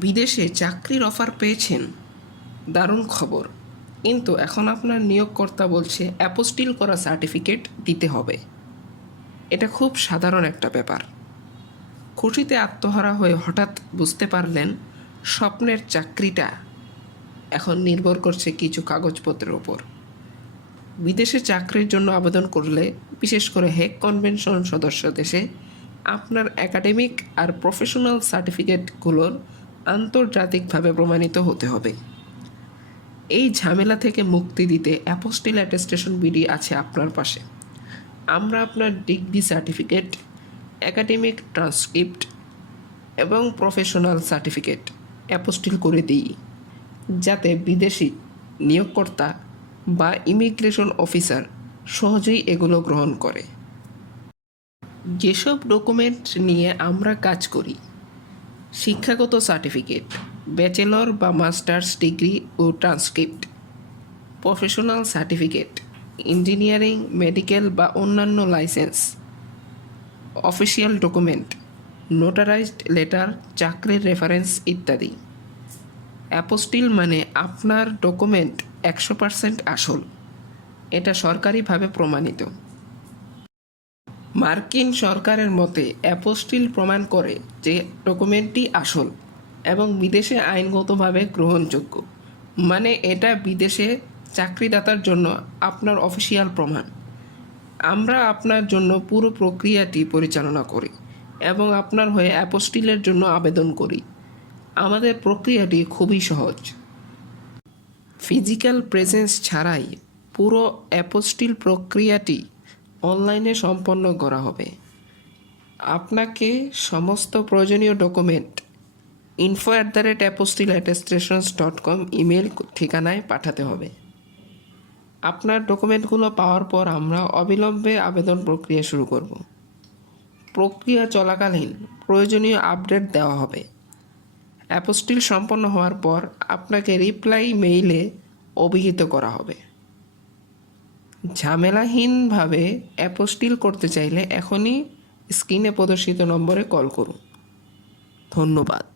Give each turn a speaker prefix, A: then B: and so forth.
A: বিদেশে চাকরির অফার পেয়েছেন। দারুণ খবর। কিন্তু এখন আপনার নিয়োগকর্তা বলছে অ্যাপোস্টিল করা সার্টিফিকেট দিতে হবে। এটা খুব সাধারণ একটা ব্যাপার। খুশিতে আত্মহারা হয়ে হঠাৎ বুঝতে পারলেন স্বপ্নের চাকরিটা এখন নির্ভর করছে কিছু কাগজপত্রের ওপর বিদেশে চাকরির জন্য আবেদন করলে বিশেষ করে হেক কনভেনশন সদস্য দেশে আপনার একাডেমিক আর প্রফেশনাল সার্টিফিকেটগুলোর আন্তর্জাতিকভাবে প্রমাণিত হতে হবে। এই ঝামেলা থেকে মুক্তি দিতে অ্যাপোস্টিল অ্যাটেস্টেশন বিডি আছে আপনার পাশে। আমরা আপনার ডিগ্রি সার্টিফিকেট, একাডেমিক ট্রান্সক্রিপ্ট এবং প্রফেশনাল সার্টিফিকেট অ্যাপোস্টিল করে দিই। যাতে বিদেশি নিয়োগকর্তা বা ইমিগ্রেশন অফিসার সহজেই এগুলো গ্রহণ করে। যেসব ডকুমেন্ট নিয়ে আমরা কাজ করি শিক্ষাগত সার্টিফিকেট, ব্যাচেলর বা মাস্টার্স ডিগ্রি ও transcript, professional certificate, engineering, medical বা অন্যান্য licence, official document, notarised letter, চাকরির রেফারেন্স ইত্যাদি। অ্যাপোস্টিল মানে আপনার ডকুমেন্ট একশো পার্সেন্ট আসল। এটা সরকারিভাবে প্রমাণিত। মার্কিন সরকারের মতে অ্যাপোস্টিল প্রমাণ করে যে ডকুমেন্টটি আসল এবং বিদেশে আইনগতভাবে গ্রহণযোগ্য। মানে এটা বিদেশে চাকরিদাতার জন্য আপনার অফিসিয়াল প্রমাণ। আমরা আপনার জন্য পুরো প্রক্রিয়াটি পরিচালনা করি এবং আপনার হয়ে অ্যাপোস্টিলের জন্য আবেদন করি। আমাদের প্রক্রিয়াটি খুবই সহজ। ফিজিক্যাল প্রেজেন্স ছাড়াই পুরো অ্যাপোস্টিল প্রক্রিয়াটি অনলাইনে সম্পন্ন করা হবে। আপনাকে সমস্ত প্রয়োজনীয় document info at the rate apostille attestations dot com email ঠিকানায় পাঠাতে হবে। আপনার ডকুমেন্টগুলো পাওয়ার পর আমরা অবিলম্বে আবেদন প্রক্রিয়া শুরু করব। প্রক্রিয়া চলাকালীন প্রয়োজনীয় আপডেট দেওয়া হবে। অ্যাপোস্টিল সম্পন্ন হওয়ার পর আপনাকে রিপ্লাই মেইলে অভিহিত করা হবে। ঝামেলাহীনভাবে অ্যাপোস্টিল করতে চাইলে এখনই স্ক্রিনে প্রদর্শিত নম্বরে কল করুন। ধন্যবাদ।